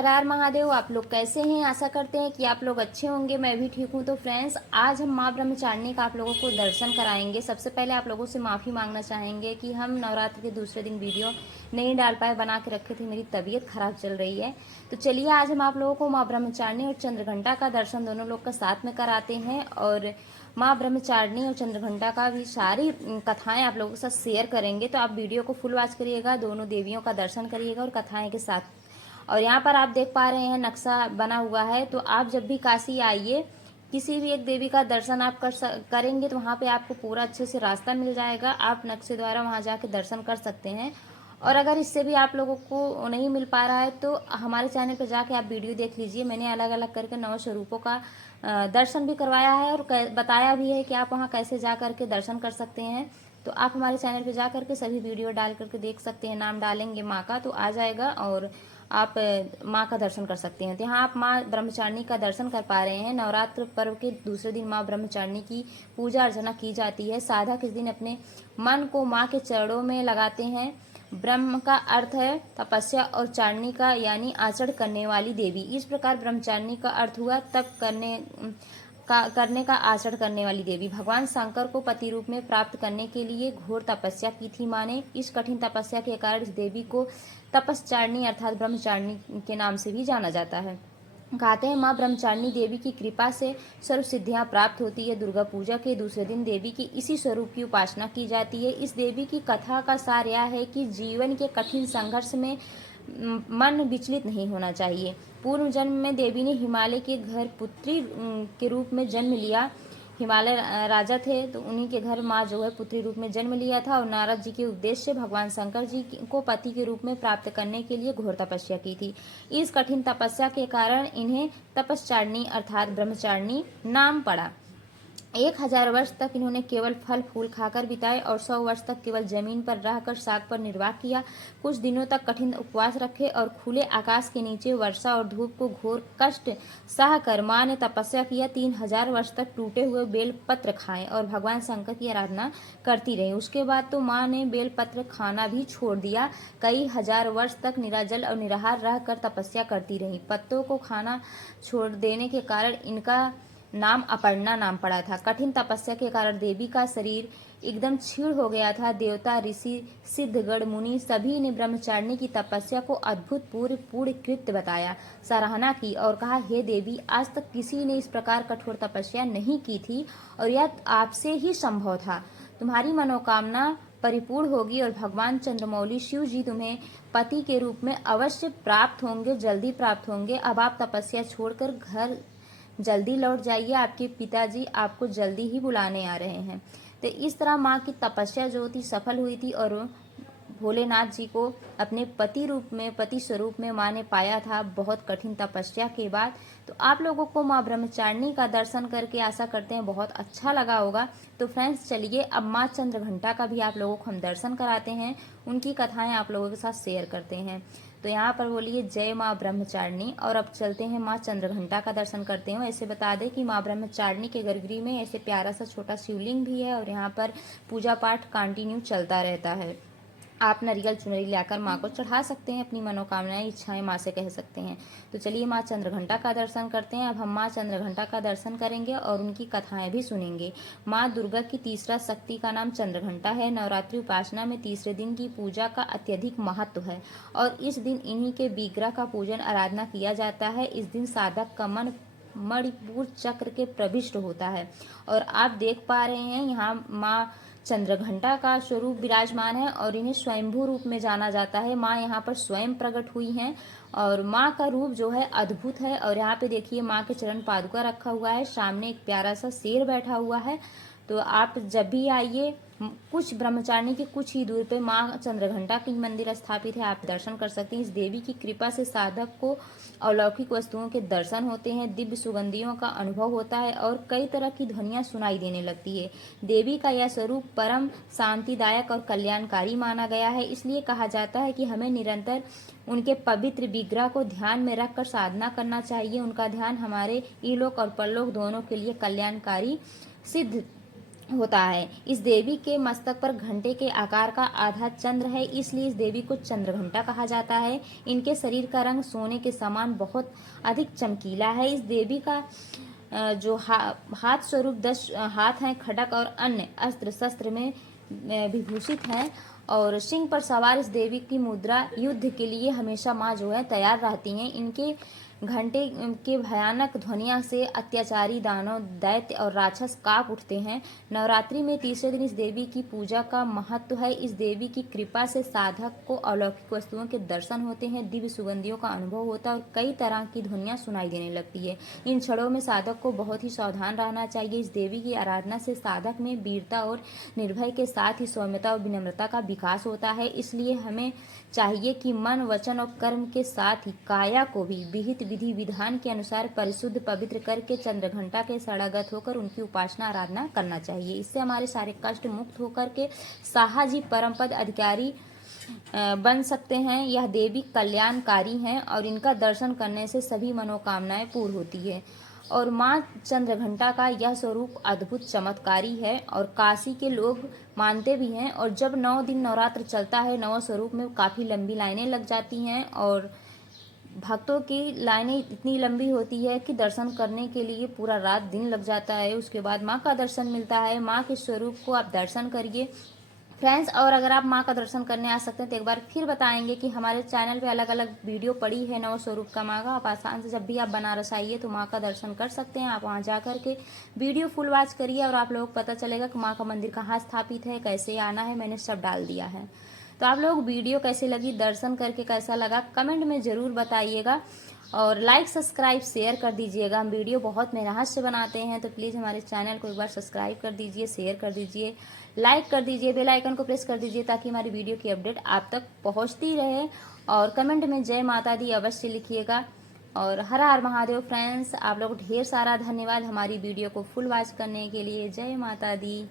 हर हर महादेव। आप लोग कैसे हैं? आशा करते हैं कि आप लोग अच्छे होंगे। मैं भी ठीक हूं। तो फ्रेंड्स, आज हम माँ ब्रह्मचारिणी का आप लोगों को दर्शन कराएंगे। सबसे पहले आप लोगों से माफ़ी मांगना चाहेंगे कि हम नवरात्र के दूसरे दिन वीडियो नहीं डाल पाए, बना के रखे थे, मेरी तबीयत खराब चल रही है। तो चलिए आज हम आप लोगों को माँ ब्रह्मचारिणी और चंद्रघंटा का दर्शन दोनों लोग का साथ में कराते हैं, और माँ ब्रह्मचारिणी और चंद्रघंटा का भी सारी कथाएं आप लोगों के साथ शेयर करेंगे। तो आप वीडियो को फुल वॉच करिएगा, दोनों देवियों का दर्शन करिएगा और कथाएं के साथ। और यहाँ पर आप देख पा रहे हैं नक्शा बना हुआ है। तो आप जब भी काशी आइए, किसी भी एक देवी का दर्शन आप करेंगे तो वहाँ पे आपको पूरा अच्छे से रास्ता मिल जाएगा। आप नक्शे द्वारा वहाँ जाके दर्शन कर सकते हैं। और अगर इससे भी आप लोगों को नहीं मिल पा रहा है तो हमारे चैनल पर जाके आप वीडियो देख लीजिए। मैंने अलग अलग करके 9 स्वरूपों का दर्शन भी करवाया है और बताया भी है कि आप वहाँ कैसे जा करके दर्शन कर सकते हैं। तो आप हमारे चैनल पे जा करके सभी वीडियो डाल करके देख सकते हैं। नाम डालेंगे माँ का तो आ जाएगा और आप माँ का दर्शन कर सकते हैं। तो यहाँ आप माँ ब्रह्मचारिणी का दर्शन कर पा रहे हैं। नवरात्र पर्व के दूसरे दिन माँ ब्रह्मचारिणी की पूजा अर्चना की जाती है। साधक इस दिन अपने मन को माँ के चरणों में लगाते हैं। ब्रह्म का अर्थ है तपस्या और चारिणी का यानी आचरण करने वाली देवी। इस प्रकार ब्रह्मचारिणी का अर्थ हुआ तप करने का आचरण करने वाली देवी। भगवान शंकर को पति रूप में प्राप्त करने के लिए घोर तपस्या की थी माँ ने। इस कठिन तपस्या के कारण इस देवी को तपस्चारिणी अर्थात ब्रह्मचारिणी के नाम से भी जाना जाता है। कहते हैं माँ ब्रह्मचारिणी देवी की कृपा से सर्व सिद्धियां प्राप्त होती है। दुर्गा पूजा के दूसरे दिन देवी की इसी स्वरूप की उपासना की जाती है। इस देवी की कथा का सार यह है कि जीवन के कठिन संघर्ष में मन विचलित नहीं होना चाहिए। पूर्व जन्म में देवी ने हिमालय के घर पुत्री के रूप में जन्म लिया। हिमालय राजा थे तो उन्हीं के घर माँ जो है पुत्री रूप में जन्म लिया था और नारद जी के उपदेश से भगवान शंकर जी को पति के रूप में प्राप्त करने के लिए घोर तपस्या की थी। इस कठिन तपस्या के कारण इन्हें तपस्चारिणी अर्थात ब्रह्मचारिणी नाम पड़ा। 1000 वर्ष तक इन्होंने केवल फल फूल खाकर बिताए और 100 वर्ष तक केवल जमीन पर रहकर शाक पर निर्वाह किया। कुछ दिनों तक कठिन उपवास रखे और खुले आकाश के नीचे वर्षा और धूप को घोर कष्ट सहकर माँ ने तपस्या किया। 3000 वर्ष तक टूटे हुए बेल पत्र खाए और भगवान शंकर की आराधना करती रही। उसके बाद तो माँ ने बेल पत्र खाना भी छोड़ दिया। कई हजार वर्ष तक निराजल और निराहार रहकर तपस्या करती रही। पत्तों को खाना छोड़ देने के कारण इनका नाम अपर्णा नाम पड़ा था। कठिन तपस्या के कारण देवी का शरीर एकदम क्षीण हो गया था। देवता ऋषि सिद्धगण मुनि सभी ने ब्रह्मचारिणी की तपस्या को अद्भुत पूर्ण कृत्य बताया, सराहना की और कहा, हे देवी, आज तक किसी ने इस प्रकार कठोर तपस्या नहीं की थी और यह आपसे ही संभव था। तुम्हारी मनोकामना परिपूर्ण होगी और भगवान चंद्रमौली शिव जी तुम्हें पति के रूप में अवश्य प्राप्त होंगे, जल्दी प्राप्त होंगे। अब आप तपस्या छोड़कर घर जल्दी लौट जाइए, आपके पिताजी आपको जल्दी ही बुलाने आ रहे हैं। तो इस तरह माँ की तपस्या जो थी सफल हुई थी और भोलेनाथ जी को अपने पति रूप में, पति स्वरूप में माँ ने पाया था बहुत कठिन तपस्या के बाद। तो आप लोगों को माँ ब्रह्मचारिणी का दर्शन करके आशा करते हैं बहुत अच्छा लगा होगा। तो फ्रेंड्स चलिए अब माँ चंद्रघंटा का भी आप लोगों को हम दर्शन कराते हैं, उनकी कथाएं आप लोगों के साथ शेयर करते हैं। तो यहाँ पर बोलिए जय माँ ब्रह्मचारिणी। और अब चलते हैं माँ चंद्रघंटा का दर्शन करते हैं। ऐसे बता दें कि माँ ब्रह्मचारिणी के गर्भगृह में ऐसे प्यारा सा छोटा शिवलिंग भी है और यहाँ पर पूजा पाठ कंटिन्यू चलता रहता है। आप नारियल चुनरी लाकर माँ को चढ़ा सकते हैं, अपनी मनोकामनाएं इच्छाएं माँ से कह सकते हैं। तो चलिए माँ चंद्रघंटा का दर्शन करते हैं। अब हम माँ चंद्रघंटा का दर्शन करेंगे और उनकी कथाएं भी सुनेंगे। माँ दुर्गा की तीसरा शक्ति का नाम चंद्रघंटा है। नवरात्रि उपासना में तीसरे दिन की पूजा का अत्यधिक महत्व है और इस दिन इन्हीं के विग्रह का पूजन आराधना किया जाता है। इस दिन साधक का मन मणिपुर चक्र के प्रविष्ट होता है और आप देख पा रहे हैं यहाँ माँ चंद्रघंटा का स्वरूप विराजमान है और इन्हें स्वयंभू रूप में जाना जाता है। माँ यहाँ पर स्वयं प्रकट हुई हैं और माँ का रूप जो है अद्भुत है। और यहाँ पे देखिए माँ के चरण पादुका रखा हुआ है, सामने एक प्यारा सा शेर बैठा हुआ है। तो आप जब भी आइए, कुछ ब्रह्मचारिणी के कुछ ही दूर पे माँ चंद्रघंटा की मंदिर स्थापित है, आप दर्शन कर सकते हैं। इस देवी की कृपा से साधक को अलौकिक वस्तुओं के दर्शन होते हैं, दिव्य सुगंधियों का अनुभव होता है और कई तरह की ध्वनियां सुनाई देने लगती है। देवी का यह स्वरूप परम शांतिदायक और कल्याणकारी माना गया है। इसलिए कहा जाता है कि हमें निरंतर उनके पवित्र विग्रह को ध्यान में रखकर साधना करना चाहिए। उनका ध्यान हमारे इलोक और परलोक दोनों के लिए कल्याणकारी सिद्ध होता है। इस देवी के मस्तक पर घंटे के आकार का आधा चंद्र है, इसलिए इस देवी को चंद्रघंटा कहा जाता है। इनके शरीर का रंग सोने के समान बहुत अधिक चमकीला है। इस देवी का जो हाथ स्वरूप 10 हाथ हैं, खड़क और अन्य अस्त्र शस्त्र में विभूषित हैं। और सिंह पर सवार इस देवी की मुद्रा युद्ध के लिए हमेशा माँ जो है तैयार रहती हैं। इनके घंटे के भयानक ध्वनिया से अत्याचारी दानव, दैत्य और राक्षस कांप उठते हैं। नवरात्रि में तीसरे दिन इस देवी की पूजा का महत्व है। इस देवी की कृपा से साधक को अलौकिक वस्तुओं के दर्शन होते हैं, दिव्य सुगंधियों का अनुभव होता है और कई तरह की ध्वनियाँ सुनाई देने लगती है। इन क्षणों में साधक को बहुत ही सावधान रहना चाहिए। इस देवी की आराधना से साधक में वीरता और निर्भय के साथ ही सौम्यता और विनम्रता का विकास होता है। इसलिए हमें चाहिए कि मन, वचन और कर्म के साथ ही काया को भी विहित विधि विधान के अनुसार परिशुद्ध पवित्र करके चंद्रघंटा के शरणागत होकर उनकी उपासना आराधना करना चाहिए। इससे हमारे सारे कष्ट मुक्त होकर के साहजी परम पद अधिकारी बन सकते हैं। यह देवी कल्याणकारी हैं और इनका दर्शन करने से सभी मनोकामनाएं पूर्ण होती है। और माँ चंद्रघंटा का यह स्वरूप अद्भुत चमत्कारी है और काशी के लोग मानते भी हैं। और जब 9 दिन नवरात्र चलता है, नौ स्वरूप में काफ़ी लंबी लाइनें लग जाती हैं और भक्तों की लाइनें इतनी लंबी होती है कि दर्शन करने के लिए पूरा रात दिन लग जाता है। उसके बाद माँ का दर्शन मिलता है। माँ के स्वरूप को आप दर्शन करिए फ्रेंड्स। और अगर आप माँ का दर्शन करने आ सकते हैं तो एक बार फिर बताएंगे कि हमारे चैनल पे अलग अलग वीडियो पड़ी है नव स्वरूप का माँ का। आप आसान से जब भी आप बनारस आइए तो माँ का दर्शन कर सकते हैं। आप वहाँ जा कर के वीडियो फुल वॉच करिए और आप लोगों को पता चलेगा कि माँ का मंदिर कहाँ स्थापित है, कैसे आना है, मैंने सब डाल दिया है। तो आप लोग वीडियो कैसे लगी, दर्शन करके कैसा लगा, कमेंट में ज़रूर बताइएगा और लाइक सब्सक्राइब शेयर कर दीजिएगा। हम वीडियो बहुत मेहनत से बनाते हैं तो प्लीज़ हमारे चैनल को एक बार सब्सक्राइब कर दीजिए, शेयर कर दीजिए, लाइक कर दीजिए, बेल आइकन को प्रेस कर दीजिए ताकि हमारी वीडियो की अपडेट आप तक पहुंचती रहे। और कमेंट में जय माता दी अवश्य लिखिएगा। और हर हर महादेव फ्रेंड्स, आप लोग ढेर सारा धन्यवाद हमारी वीडियो को फुल वॉच करने के लिए। जय माता दी।